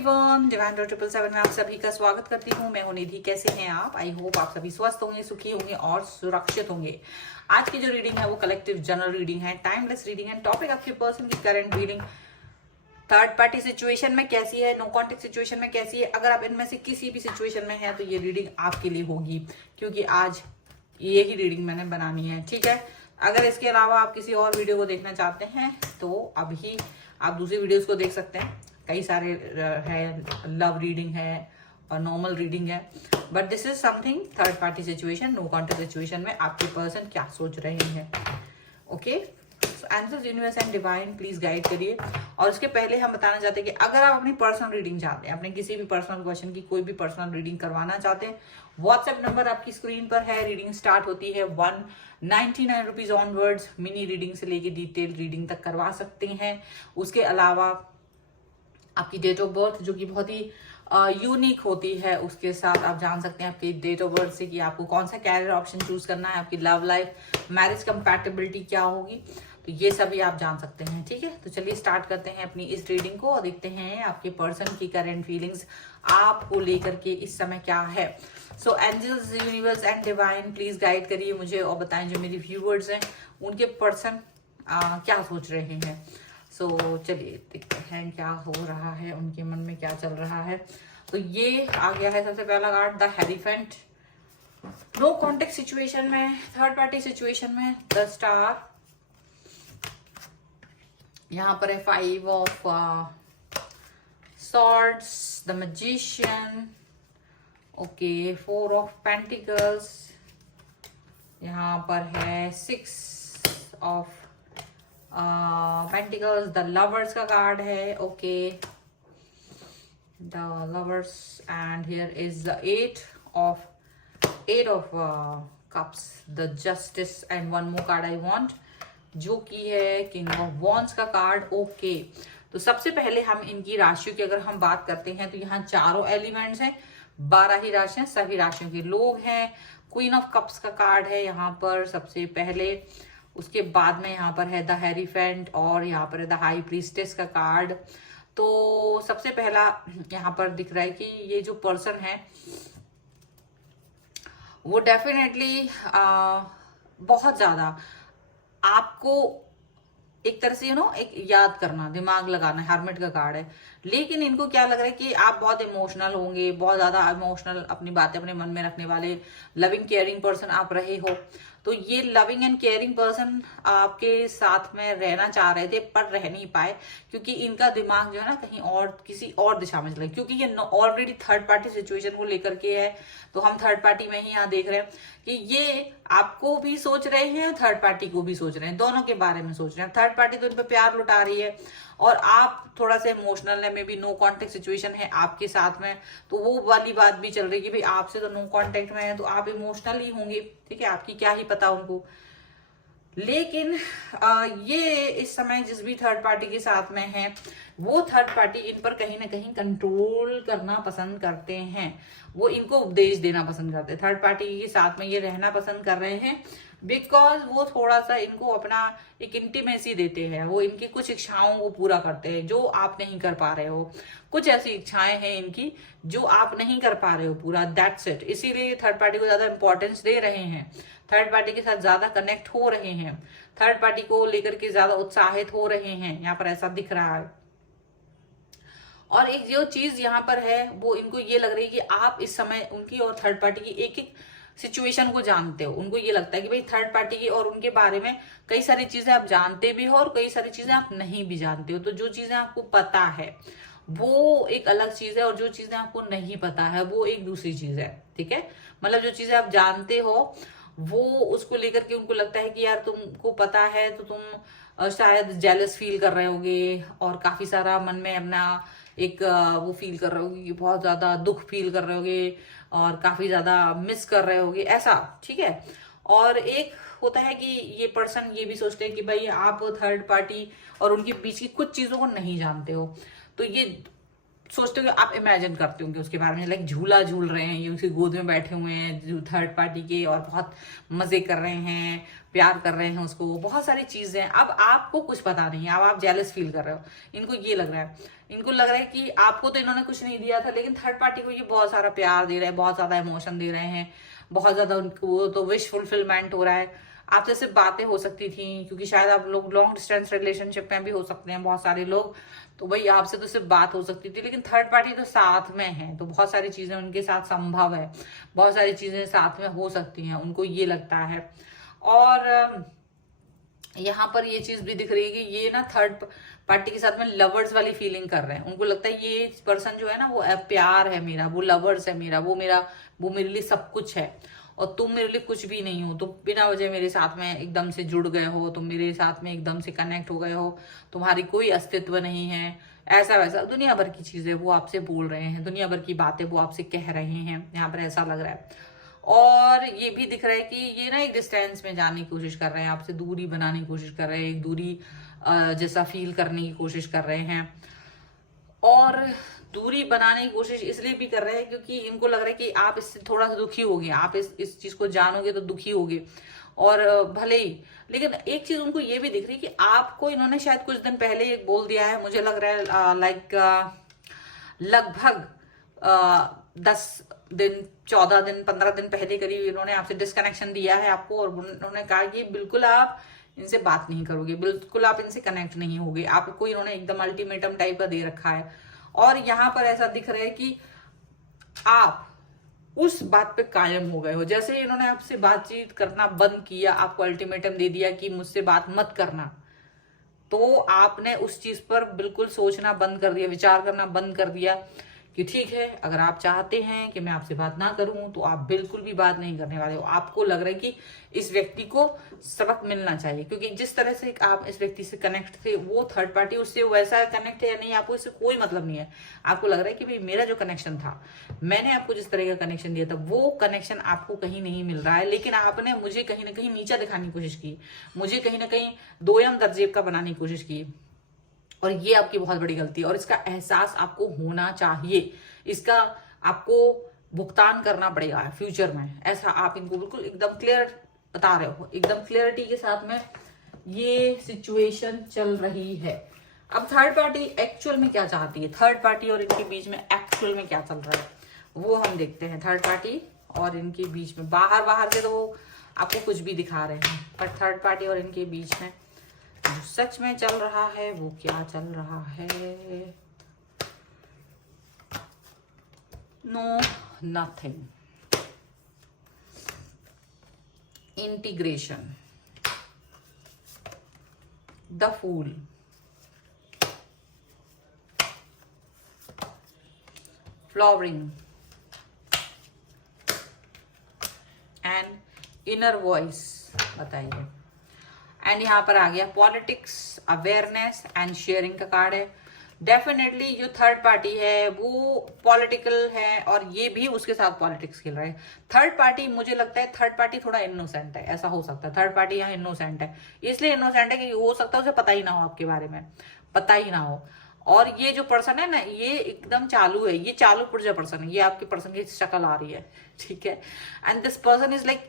Everyone, divine 777 में आप सभी का स्वागत करती हूँ। मैं हूँ निधि। कैसे हैं आप? आई होप आप सभी स्वस्थ होंगे, सुखी होंगे और सुरक्षित होंगे। आज की जो रीडिंग है वो कलेक्टिव जनरल रीडिंग है, टाइमलेस रीडिंग है। टॉपिक आपके पर्सन की current feeling third party situation में कैसी है, नो कॉन्टेक्ट सिचुएशन में कैसी है। अगर आप इनमें से किसी भी सिचुएशन में है तो ये रीडिंग आपके लिए होगी, क्योंकि आज ये ही रीडिंग मैंने बनानी है। ठीक है, अगर इसके अलावा आप किसी और वीडियो को देखना चाहते हैं तो अभी आप दूसरी वीडियोस को देख सकते हैं। कई सारे है, लव रीडिंग है और नॉर्मल रीडिंग है, but this is something third party situation, no contact situation में आपके पर्सन क्या सोच रहे हैं। Okay, answers universe and divine please guide करिए। और उसके पहले हम बताना चाहते हैं कि अगर आप अपनी पर्सनल रीडिंग चाहते हैं, अपने किसी भी पर्सनल क्वेश्चन की कोई भी पर्सनल रीडिंग करवाना चाहते हैं, व्हाट्सएप नंबर आपकी स्क्रीन पर है। रीडिंग स्टार्ट होती है 199 रुपीज ऑनवर्ड्स। मिनी रीडिंग से लेके डिटेल रीडिंग तक करवा सकते हैं। उसके अलावा आपकी डेट ऑफ बर्थ जो कि बहुत ही यूनिक होती है, उसके साथ आप जान सकते हैं आपकी डेट ऑफ बर्थ से कि आपको कौन सा कैरियर ऑप्शन चूज करना है, आपकी लव लाइफ, मैरिज कंपैटिबिलिटी क्या होगी, तो ये सभी आप जान सकते हैं। ठीक है, तो चलिए स्टार्ट करते हैं अपनी इस रीडिंग को और देखते हैं आपके पर्सन की करंट फीलिंग्स आपको लेकर के इस समय क्या है। So angels, universe and divine please guide करिए मुझे और बताएं जो मेरी व्यूवर्स हैं उनके पर्सन क्या सोच रहे हैं। सो चलिए देखते हैं क्या हो रहा है, उनके मन में क्या चल रहा है। तो ये आ गया है सबसे पहला card, the hierophant. No contact situation में, थर्ड पार्टी सिचुएशन में द स्टार। यहाँ पर है 5 of swords, the magician. Okay, 4 of pentacles. यहाँ पर है 6 ऑफ पेंटिकल्स, द लवर्स का कार्ड है। Okay, the lovers and here is the 8 of cups, the justice and one more card I want, जो कि है किंग ऑफ वॉन्ड्स का card. Okay, तो सबसे पहले हम इनकी राशियों की अगर हम बात करते हैं तो यहाँ चारों एलिमेंट्स हैं, 12 ही राशियां, सभी राशियों के लोग हैं। क्वीन ऑफ कप्स का कार्ड है यहाँ पर सबसे पहले, उसके बाद में यहाँ पर है द हेरीफेंट और यहाँ पर है द हाई प्रीस्टेस का कार्ड। तो सबसे पहला यहाँ पर दिख रहा है कि ये जो पर्सन है वो डेफिनेटली बहुत ज्यादा आपको एक तरह से एक याद करना, दिमाग लगाना, हर्मिट का कार्ड है। लेकिन इनको क्या लग रहा है कि आप बहुत इमोशनल होंगे, बहुत ज्यादा इमोशनल, अपनी बातें अपने मन में रखने वाले लविंग केयरिंग पर्सन आप रहे हो। तो ये लविंग एंड केयरिंग पर्सन आपके साथ में रहना चाह रहे थे पर रह नहीं पाए, क्योंकि इनका दिमाग जो है ना कहीं और, किसी और दिशा में चला, क्योंकि ये ऑलरेडी थर्ड पार्टी सिचुएशन को लेकर के है। तो हम थर्ड पार्टी में ही यहाँ देख रहे हैं कि ये आपको भी सोच रहे हैं, थर्ड पार्टी को भी सोच रहे हैं, दोनों के बारे में सोच रहे हैं। थर्ड पार्टी तो इन पे प्यार लुटा रही है और आप थोड़ा सा इमोशनल है, maybe no contact situation है आपके साथ में, तो वो वाली बात भी चल रही है कि भाई आपसे तो नो कॉन्टेक्ट में है तो आप इमोशनल ही होंगे। ठीक है, आपकी क्या ही पता उनको। लेकिन ये इस समय जिस भी थर्ड पार्टी के साथ में है वो थर्ड पार्टी इन पर कहीं ना कहीं कंट्रोल करना पसंद करते हैं, वो इनको उपदेश देना पसंद करते हैं। थर्ड पार्टी के साथ में ये रहना पसंद कर रहे हैं बिकॉज वो थोड़ा सा इनको अपना एक इंटीमेसी देते हैं, वो इनकी कुछ इच्छाओं को पूरा करते हैं जो आप नहीं कर पा रहे हो। कुछ ऐसी इच्छाएं हैं इनकी जो आप नहीं कर पा रहे हो पूरा, दैट्स इट। इसीलिए थर्ड पार्टी को ज्यादा इंपॉर्टेंस दे रहे हैं, थर्ड पार्टी के साथ ज्यादा कनेक्ट हो रहे हैं, थर्ड पार्टी को लेकर के ज्यादा उत्साहित हो रहे हैं, यहाँ पर ऐसा दिख रहा है। और एक जो चीज यहाँ पर है वो इनको ये लग रही है कि आप इस समय उनकी और थर्ड पार्टी की एक एक सिचुएशन को जानते हो। उनको ये लगता है कि भाई थर्ड पार्टी की और उनके बारे में कई सारी चीजें आप जानते भी हो और कई सारी चीजें आप नहीं भी जानते हो। तो जो चीजें आपको पता है वो एक अलग चीज है और जो चीजें आपको नहीं पता है वो एक दूसरी चीज है। ठीक है, मतलब जो चीजें आप जानते हो वो उसको लेकर के उनको लगता है कि यार तुमको पता है तो तुम शायद जेलस फील कर रहे होगे और काफी सारा मन में अपना एक वो फील कर रहे होगे कि बहुत ज्यादा दुख फील कर रहे होगे और काफी ज्यादा मिस कर रहे होगे, ऐसा। ठीक है, और एक होता है कि ये पर्सन ये भी सोचते हैं कि भाई आप थर्ड पार्टी और उनके बीच की कुछ चीजों को नहीं जानते हो, तो ये सोचते हो, आप इमेजिन करते होंगे उसके बारे में, लाइक झूला झूल रहे हैं, ये उसकी गोद में बैठे हुए हैं जो थर्ड पार्टी के और बहुत मजे कर रहे हैं, प्यार कर रहे हैं उसको, बहुत सारी चीजें। अब आपको कुछ पता नहीं है, अब आप जेलस फील कर रहे हो, इनको ये लग रहा है। इनको लग रहा है कि आपको तो इन्होंने कुछ नहीं दिया था, लेकिन थर्ड पार्टी को ये बहुत सारा प्यार दे रहे हैं, बहुत ज्यादा इमोशन दे रहे हैं, बहुत ज्यादा उनको तो विश फुलफिलमेंट हो रहा है। आपसे सिर्फ बातें हो सकती थी, क्योंकि शायद आप लोग लॉन्ग डिस्टेंस रिलेशनशिप में भी हो सकते हैं बहुत सारे लोग, तो भाई आपसे तो सिर्फ बात हो सकती थी, लेकिन थर्ड पार्टी तो साथ में है, तो बहुत सारी चीजें उनके साथ संभव है, बहुत सारी चीजें साथ में हो सकती हैं, उनको ये लगता है। और यहाँ पर ये चीज भी दिख रही है कि ये ना थर्ड पार्टी के साथ में लवर्स वाली फीलिंग कर रहे हैं। उनको लगता है ये पर्सन जो है ना वो प्यार है मेरा, वो लवर्स है मेरा, वो मेरे लिए सब कुछ है, और तुम मेरे लिए कुछ भी नहीं हो, तुम बिना वजह मेरे साथ में एकदम से जुड़ गए हो, तुम मेरे साथ में एकदम से कनेक्ट हो गए हो, तुम्हारी कोई अस्तित्व नहीं है, ऐसा वैसा दुनिया भर की चीजें वो आपसे बोल रहे हैं, दुनिया भर की बातें वो आपसे कह रहे हैं, यहाँ पर ऐसा लग रहा है। और ये भी दिख रहा है कि ये ना एक डिस्टेंस में जाने की कोशिश कर रहे हैं, आपसे दूरी बनाने की कोशिश कर रहे हैं, एक दूरी जैसा फील करने की कोशिश कर रहे हैं। और दूरी बनाने की कोशिश इसलिए भी कर रहे हैं क्योंकि इनको लग रहा है कि आप इससे थोड़ा सा दुखी होगे, आप इस चीज को जानोगे तो दुखी होगे, और भले ही, लेकिन एक चीज उनको ये भी दिख रही है कि आपको इन्होंने शायद कुछ दिन पहले एक बोल दिया है, मुझे लग रहा है लाइक लगभग 10 दिन 14 दिन 15 दिन पहले करीब इन्होंने आपसे डिस्कनेक्शन दिया है आपको, और उन्होंने कहा कि बिल्कुल आप इनसे बात नहीं करोगे, बिल्कुल आप इनसे कनेक्ट नहीं होगे, आपको इन्होंने एकदम अल्टीमेटम टाइप का दे रखा है। और यहाँ पर ऐसा दिख रहा है कि आप उस बात पे कायम हो गए हो, जैसे इन्होंने आपसे बातचीत करना बंद किया, आपको अल्टीमेटम दे दिया कि मुझसे बात मत करना, तो आपने उस चीज पर बिल्कुल सोचना बंद कर दिया, विचार करना बंद कर दिया कि ठीक है, अगर आप चाहते हैं कि मैं आपसे बात ना करूं तो आप बिल्कुल भी बात नहीं करने वाले हो। आपको लग रहा है कि इस व्यक्ति को सबक मिलना चाहिए, क्योंकि जिस तरह से आप इस व्यक्ति से कनेक्ट थे, वो थर्ड पार्टी उससे वैसा कनेक्ट है या नहीं, आपको इससे कोई मतलब नहीं है। आपको लग रहा है कि भाई मेरा जो कनेक्शन था, मैंने आपको जिस तरह का कनेक्शन दिया था, वो कनेक्शन आपको कहीं नहीं मिल रहा है, लेकिन आपने मुझे कहीं ना कहीं नीचा दिखाने की कोशिश की, मुझे कहीं ना कहीं दोयम दर्जे का बनाने की कोशिश की, और ये आपकी बहुत बड़ी गलती है, और इसका एहसास आपको होना चाहिए, इसका आपको भुगतान करना पड़ेगा फ्यूचर में। ऐसा आप इनको बिल्कुल एकदम क्लियर बता रहे हो, एकदम क्लियरिटी के साथ में ये सिचुएशन चल रही है। अब थर्ड पार्टी एक्चुअल में क्या चाहती है, थर्ड पार्टी और इनके बीच में एक्चुअल में क्या चल रहा है वो हम देखते हैं। थर्ड पार्टी और इनके बीच में बाहर से तो वो आपको कुछ भी दिखा रहे हैं, पर थर्ड पार्टी और इनके बीच में जो सच में चल रहा है वो क्या चल रहा है। No nothing, integration, the fool, flowering and inner voice बताइए। एंड यहाँ पर आ गया पॉलिटिक्स, अवेयरनेस एंड शेयरिंग का कार्ड है। डेफिनेटली जो थर्ड पार्टी है वो पॉलिटिकल है, और ये भी उसके साथ पॉलिटिक्स खेल रहा है। थर्ड पार्टी, मुझे लगता है थर्ड पार्टी थोड़ा इनोसेंट है, ऐसा हो सकता है थर्ड पार्टी यहाँ इनोसेंट है, इसलिए इनोसेंट है कि हो सकता है उसे पता ही ना हो, आपके बारे में पता ही ना हो। और ये जो पर्सन है ना, ये एकदम चालू है, ये चालू पुर्जा पर्सन है, ये आपके पर्सन की शक्ल आ रही है, ठीक है। And this person is like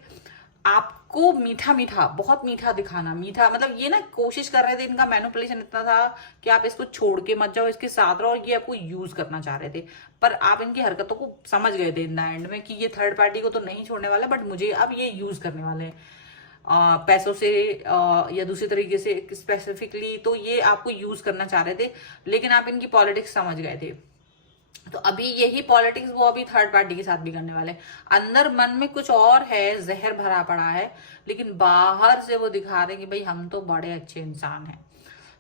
आपको मीठा मीठा, बहुत मीठा दिखाना, मीठा मतलब ये ना कोशिश कर रहे थे, इनका मैनिपुलेशन इतना था कि आप इसको छोड़ के मत जाओ, इसके साथ रहो, और ये आपको यूज करना चाह रहे थे, पर आप इनकी हरकतों को समझ गए थे इन द एंड में कि ये थर्ड पार्टी को तो नहीं छोड़ने वाला, बट मुझे अब ये यूज करने वाले हैं पैसों से या दूसरी तरीके से स्पेसिफिकली, तो ये आपको यूज करना चाह रहे थे, लेकिन आप इनकी पॉलिटिक्स समझ गए थे। तो अभी यही पॉलिटिक्स वो अभी थर्ड पार्टी के साथ भी करने वाले। अंदर मन में कुछ और है, जहर भरा पड़ा है, लेकिन बाहर से वो दिखा रहे हैं कि भाई हम तो बड़े अच्छे इंसान हैं,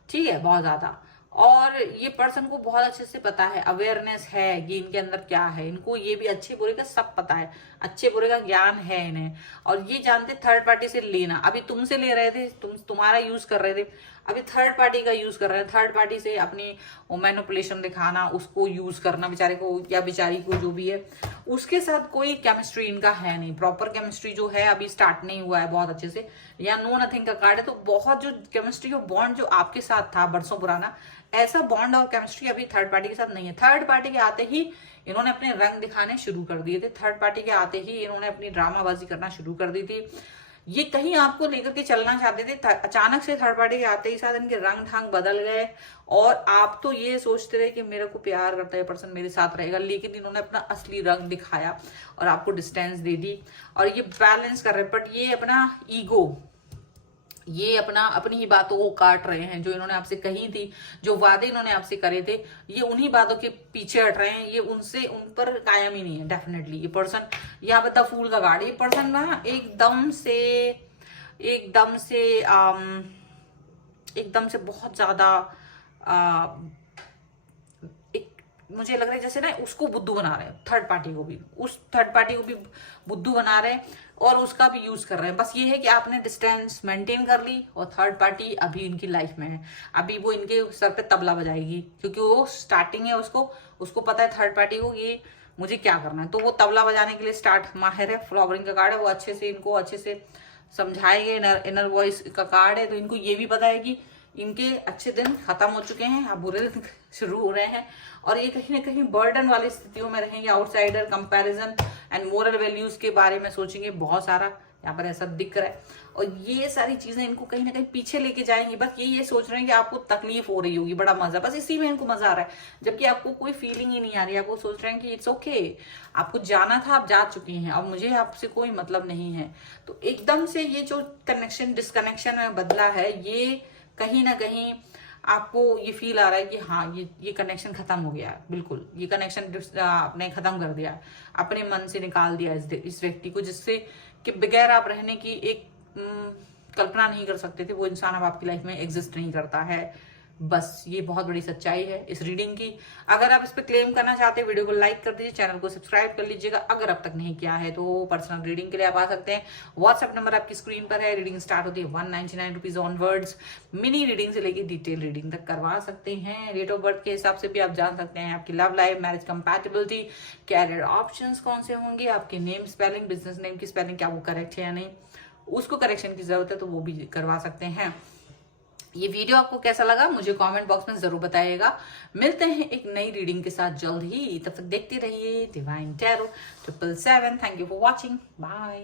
ठीक है, बहुत ज्यादा। और ये पर्सन को बहुत अच्छे से पता है, अवेयरनेस है कि इनके अंदर क्या है, इनको ये भी अच्छे बुरे का सब पता है, अच्छे बुरे का ज्ञान है इन्हें, और ये जानते थर्ड पार्टी से लेना। अभी तुमसे ले रहे थे, तुम्हारा यूज कर रहे थे, अभी थर्ड पार्टी का यूज कर रहे हैं, थर्ड पार्टी से अपनी मैनिपुलेशन दिखाना, उसको यूज करना, बेचारे को या बेचारी को जो भी है, उसके साथ कोई केमिस्ट्री इनका है नहीं, प्रॉपर केमिस्ट्री जो है अभी स्टार्ट नहीं हुआ है बहुत अच्छे से, या नो नथिंग का कार्ड है। तो बहुत जो केमिस्ट्री और बॉन्ड जो आपके साथ था बरसों पुराना, ऐसा बॉन्ड और केमिस्ट्री अभी थर्ड पार्टी के साथ नहीं है। थर्ड पार्टी के आते ही इन्होंने अपने रंग दिखाने शुरू कर दिए थे, थर्ड पार्टी के आते ही इन्होंने अपनी ड्रामाबाजी करना शुरू कर दी थी। ये कहीं आपको लेकर के चलना चाहते थे, अचानक से थर्ड पार्टी के आते ही साथ इनके रंग ढंग बदल गए और आप तो ये सोचते रहे कि मेरे को प्यार करता है पर्सन, मेरे साथ रहेगा, लेकिन इन्होंने अपना असली रंग दिखाया और आपको डिस्टेंस दे दी और ये बैलेंस कर रहे हैं। बट ये अपना ईगो, ये अपनी ही बातों को काट रहे हैं, जो इन्होंने आपसे कही थी, जो वादे इन्होंने आपसे करे थे, ये उन्हीं बातों के पीछे हट रहे हैं, ये उनसे उन पर कायम ही नहीं है। डेफिनेटली ये पर्सन यहाँ पे द फूल का कार्ड, ये पर्सन ना एकदम से बहुत ज्यादा मुझे लग रहा है जैसे ना उसको बुद्धू बना रहे हैं, थर्ड पार्टी को भी, उस थर्ड पार्टी को भी बुद्धू बना रहे हैं और उसका भी यूज कर रहे हैं। बस ये है कि आपने डिस्टेंस मेंटेन कर ली और थर्ड पार्टी अभी इनकी लाइफ में है, अभी वो इनके सर पे तबला बजाएगी, क्योंकि वो स्टार्टिंग है, उसको पता है थर्ड पार्टी को ये मुझे क्या करना है, तो वो तबला बजाने के लिए स्टार्ट माहिर है। फ्लॉवरिंग का कार्ड है, वो अच्छे से इनको अच्छे से समझाएंगे, इनर वॉइस का कार्ड है, तो इनको ये भी पता है कि इनके अच्छे दिन खत्म हो चुके हैं, अब बुरे दिन शुरू हो रहे हैं और ये कहीं ना कहीं बर्डन वाली स्थितियों में रहेंगे। Outsider, comparison and moral values के बारे में सोचेंगे बहुत सारा, यहाँ पर ऐसा दिख रहा है और ये सारी चीजें इनको कहीं ना कहीं पीछे लेके जाएंगी। बस ये सोच रहे हैं कि आपको तकलीफ हो रही होगी, बड़ा मजा, बस इसी में इनको मजा आ रहा है, जबकि आपको कोई फीलिंग ही नहीं आ रही। आपको सोच रहे हैं कि इट्स ओके, आपको जाना था, आप जा चुकी हैं, अब मुझे आपसे कोई मतलब नहीं है। तो एकदम से ये जो कनेक्शन डिस्कनेक्शन में बदला है, ये कहीं ना कहीं आपको ये फील आ रहा है कि हाँ ये कनेक्शन खत्म हो गया है, बिल्कुल ये कनेक्शन आपने खत्म कर दिया, अपने मन से निकाल दिया इस व्यक्ति को, जिससे कि बगैर आप रहने की एक कल्पना नहीं कर सकते थे। वो इंसान अब आपकी लाइफ में एग्जिस्ट नहीं करता है। बस ये बहुत बड़ी सच्चाई है इस रीडिंग की। अगर आप इस पर क्लेम करना चाहते हैं, वीडियो को लाइक कर दीजिए, चैनल को सब्सक्राइब कर लीजिएगा अगर अब तक नहीं किया है तो। पर्सनल रीडिंग के लिए आप आ सकते हैं, व्हाट्सएप नंबर आपकी स्क्रीन पर है। रीडिंग स्टार्ट होती है 199 रुपीज ऑनवर्ड्स। मिनी रीडिंग से लेकर डिटेल रीडिंग तक करवा सकते हैं। डेट ऑफ बर्थ के हिसाब से भी आप जान सकते हैं आपकी love life, marriage compatibility, career options कौन से होंगे, आपके नेम स्पेलिंग, बिजनेस नेम की स्पेलिंग क्या वो करेक्ट है या नहीं, उसको करेक्शन की जरूरत है तो वो भी करवा सकते हैं। ये वीडियो आपको कैसा लगा मुझे कमेंट बॉक्स में जरूर बताइएगा। मिलते हैं एक नई रीडिंग के साथ जल्द ही, तब तक देखते रहिए divine tarot 777। Thank you for watching, bye.